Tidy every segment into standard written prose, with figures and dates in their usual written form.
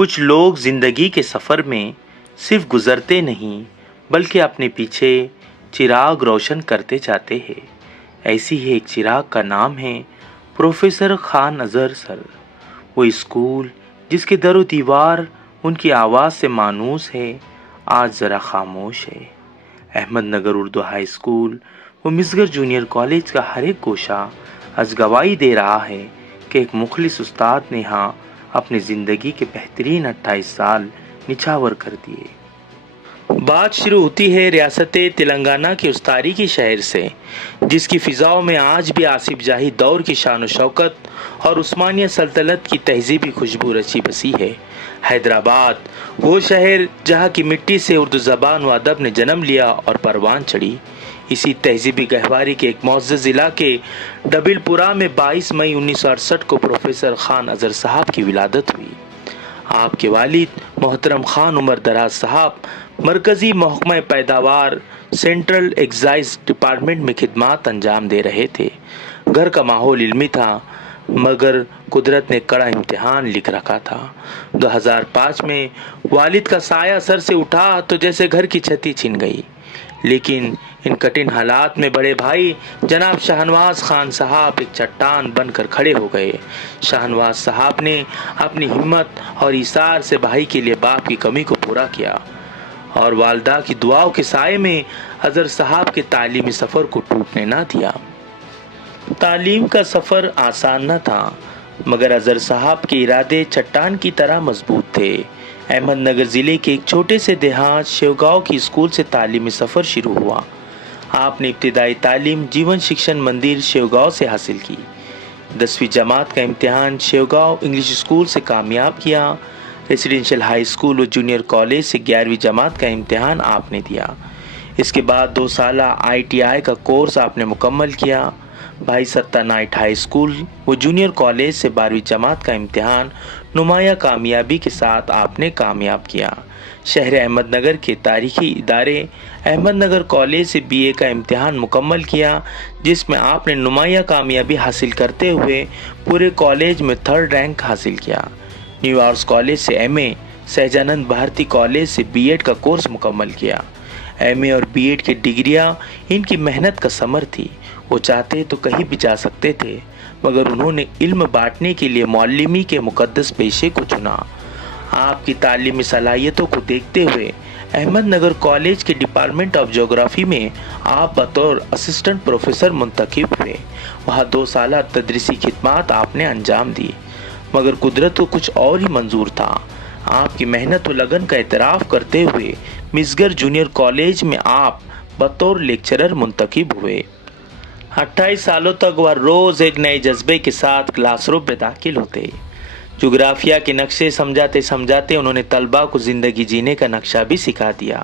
کچھ لوگ زندگی کے سفر میں صرف گزرتے نہیں بلکہ اپنے پیچھے چراغ روشن کرتے جاتے ہیں۔ ایسی ہی ایک چراغ کا نام ہے پروفیسر خان اظہر سر۔ وہ اسکول جس کے در و دیوار ان کی آواز سے مانوس ہے آج ذرا خاموش ہے۔ احمد نگر اردو ہائی اسکول و مسگر جونیئر کالج کا ہر ایک گوشہ آج گواہی دے رہا ہے کہ ایک مخلص استاد نے یہاں اپنی زندگی کے بہترین 28 سال نچھاور کر دیے۔ بات شروع ہوتی ہے ریاست تلنگانہ کے استاری کی شہر سے، جس کی فضاؤں میں آج بھی آصف جاہی دور کی شان و شوکت اور عثمانیہ سلطنت کی تہذیبی خوشبو رچی بسی ہے۔ حیدرآباد، وہ شہر جہاں کی مٹی سے اردو زبان و ادب نے جنم لیا اور پروان چڑھی۔ اسی تہذیبی گہواری کے ایک معزز علاقے ڈبل پورہ میں 22 مئی 1968 کو پروفیسر خان اظہر صاحب کی ولادت ہوئی۔ آپ کے والد محترم خان عمر دراز صاحب مرکزی محکمہ پیداوار سینٹرل ایکسائز ڈپارٹمنٹ میں خدمات انجام دے رہے تھے۔ گھر کا ماحول علمی تھا مگر قدرت نے کڑا امتحان لکھ رکھا تھا۔ 2005 میں والد کا سایہ سر سے اٹھا تو جیسے گھر کی چھتی چھن گئی، لیکن ان کٹھن حالات میں بڑے بھائی جناب شاہنواز خان صاحب ایک چٹان بن کر کھڑے ہو گئے۔ شاہنواز صاحب نے اپنی ہمت اور ایثار سے بھائی کے لیے باپ کی کمی کو پورا کیا اور والدہ کی دعاؤں کے سائے میں اظہر صاحب کے تعلیمی سفر کو ٹوٹنے نہ دیا۔ تعلیم کا سفر آسان نہ تھا مگر اظہر صاحب کے ارادے چٹان کی طرح مضبوط تھے۔ احمد نگر ضلع کے ایک چھوٹے سے دیہات شیوگاؤں کی اسکول سے تعلیمی سفر شروع ہوا۔ آپ نے ابتدائی تعلیم جیون شکشن مندر شیوگاؤں سے حاصل کی۔ 10ویں جماعت کا امتحان شیوگاؤں انگلش اسکول سے کامیاب کیا۔ ریزیڈینشل ہائی اسکول و جونیئر کالج سے 11ویں جماعت کا امتحان آپ نے دیا۔ اس کے بعد 2 سالہ ITI کا کورس آپ نے مکمل کیا۔ بھائی ستہ نائٹ ہائی اسکول و جونیئر کالج سے 12ویں جماعت کا امتحان نمایاں کامیابی کے ساتھ آپ نے کامیاب کیا۔ شہر احمد نگر کے تاریخی ادارے احمد نگر کالج سے BA کا امتحان مکمل کیا، جس میں آپ نے نمایاں کامیابی حاصل کرتے ہوئے پورے کالج میں 3rd رینک حاصل کیا۔ نیو آرٹس کالج سے MA، سہجانند بھارتی کالج سے B.Ed کا کورس مکمل کیا۔ MA اور B.Ed کی ڈگریاں ان کی محنت کا ثمر تھی۔ وہ چاہتے تو کہیں بھی جا سکتے تھے مگر انہوں نے علم بانٹنے کے لیے معلمی کے مقدس پیشے کو چنا۔ آپ کی تعلیمی صلاحیتوں کو دیکھتے ہوئے احمد نگر کالج کے ڈپارٹمنٹ آف جغرافی میں آپ بطور اسسٹنٹ پروفیسر منتخب ہوئے۔ وہاں 2 سالہ تدریسی خدمات آپ نے انجام دی مگر قدرت کو کچھ اور ہی منظور تھا۔ آپ کی محنت و لگن کا اعتراف کرتے ہوئے مسگر جونیئر کالج میں آپ بطور لیکچرر منتخب ہوئے۔ 28 سالوں تک وہ روز ایک نئے جذبے کے ساتھ کلاس روم میں داخل ہوتے۔ جغرافیہ کے نقشے سمجھاتے سمجھاتے انہوں نے طلباء کو زندگی جینے کا نقشہ بھی سکھا دیا۔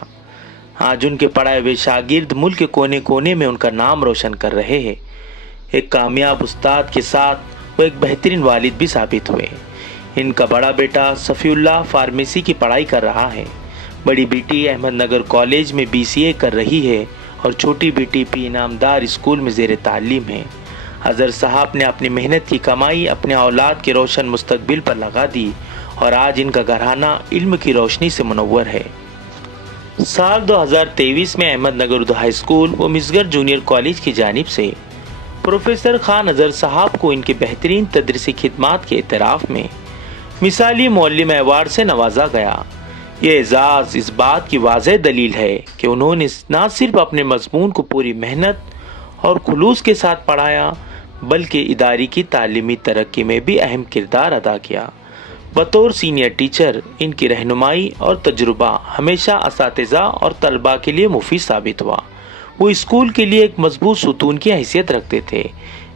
آج ان کے پڑھائے ہوئے شاگرد ملک کے کونے کونے میں ان کا نام روشن کر رہے ہیں۔ ایک کامیاب استاد کے ساتھ وہ ایک بہترین والد بھی ثابت ہوئے۔ ان کا بڑا بیٹا صفی اللہ فارمیسی کی پڑھائی کر رہا ہے، بڑی بیٹی احمد نگر کالج میں BCA کر رہی ہے اور چھوٹی بیٹی پی انعامدار اسکول میں زیر تعلیم ہے۔ اظہر صاحب نے اپنی محنت کی کمائی اپنے اولاد کے روشن مستقبل پر لگا دی اور آج ان کا گھرانہ علم کی روشنی سے منور ہے۔ سال 2023 میں احمد نگر اردو ہائی اسکول و مسگر جونیئر کالج کی جانب سے پروفیسر خان اظہر صاحب کو ان کے بہترین تدریسی خدمات کے اعتراف میں مثالی معلم ایوارڈ سے نوازا گیا۔ یہ اعزاز اس بات کی واضح دلیل ہے کہ انہوں نے نہ صرف اپنے مضمون کو پوری محنت اور خلوص کے ساتھ پڑھایا بلکہ ادارے کی تعلیمی ترقی میں بھی اہم کردار ادا کیا۔ بطور سینئر ٹیچر ان کی رہنمائی اور تجربہ ہمیشہ اساتذہ اور طلباء کے لیے مفید ثابت ہوا۔ وہ اسکول کے لیے ایک مضبوط ستون کی حیثیت رکھتے تھے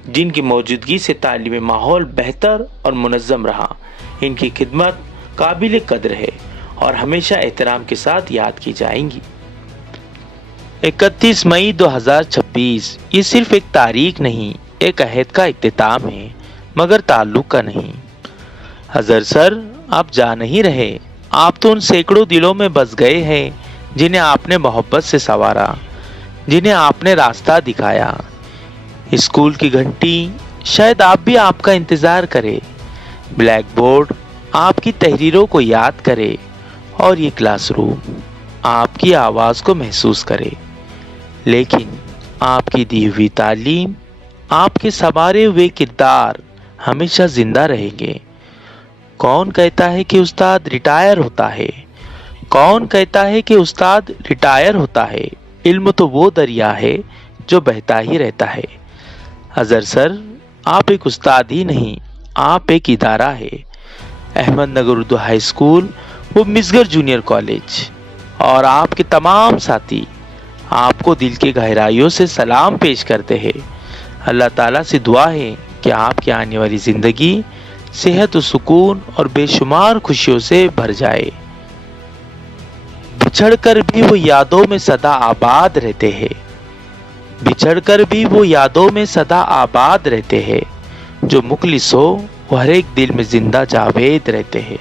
جن کی موجودگی سے تعلیمی ماحول بہتر اور منظم رہا۔ ان کی خدمت قابل قدر ہے اور ہمیشہ احترام کے ساتھ یاد کی جائیں گی۔ 31 مئی 2026 یہ صرف ایک تاریخ نہیں، ایک عہد کا اختتام ہے مگر تعلق کا نہیں۔ اظہر سر، آپ جا نہیں رہے، آپ تو ان سینکڑوں دلوں میں بس گئے ہیں جنہیں آپ نے محبت سے سنوارا، جنہیں آپ نے راستہ دکھایا۔ اسکول کی گھنٹی شاید آپ بھی آپ کا انتظار کرے، بلیک بورڈ آپ کی تحریروں کو یاد کرے اور یہ کلاس روم آپ کی آواز کو محسوس کرے، لیکن آپ کی دی ہوئی تعلیم، آپ کے سنوارے ہوئے کردار ہمیشہ زندہ رہیں گے۔ کون کہتا ہے کہ استاد ریٹائر ہوتا ہے؟ کون کہتا ہے کہ استاد ریٹائر ہوتا ہے؟ علم تو وہ دریا ہے جو بہتا ہی رہتا ہے۔ اظہر سر، آپ ایک استاد ہی نہیں، آپ ایک ادارہ ہے۔ احمد نگر اردو ہائی اسکول و مسگر جونیئر کالج اور آپ کے تمام ساتھی آپ کو دل کی گہرائیوں سے سلام پیش کرتے ہیں۔ اللہ تعالیٰ سے دعا ہے کہ آپ کی آنے والی زندگی صحت و سکون اور بے شمار خوشیوں سے بھر جائے۔ بچھڑ کر بھی وہ یادوں میں سدا آباد رہتے ہیں، بچھڑ کر بھی وہ یادوں میں سدا آباد رہتے ہیں، جو مخلص ہو وہ ہر ایک دل میں زندہ جاوید رہتے ہیں۔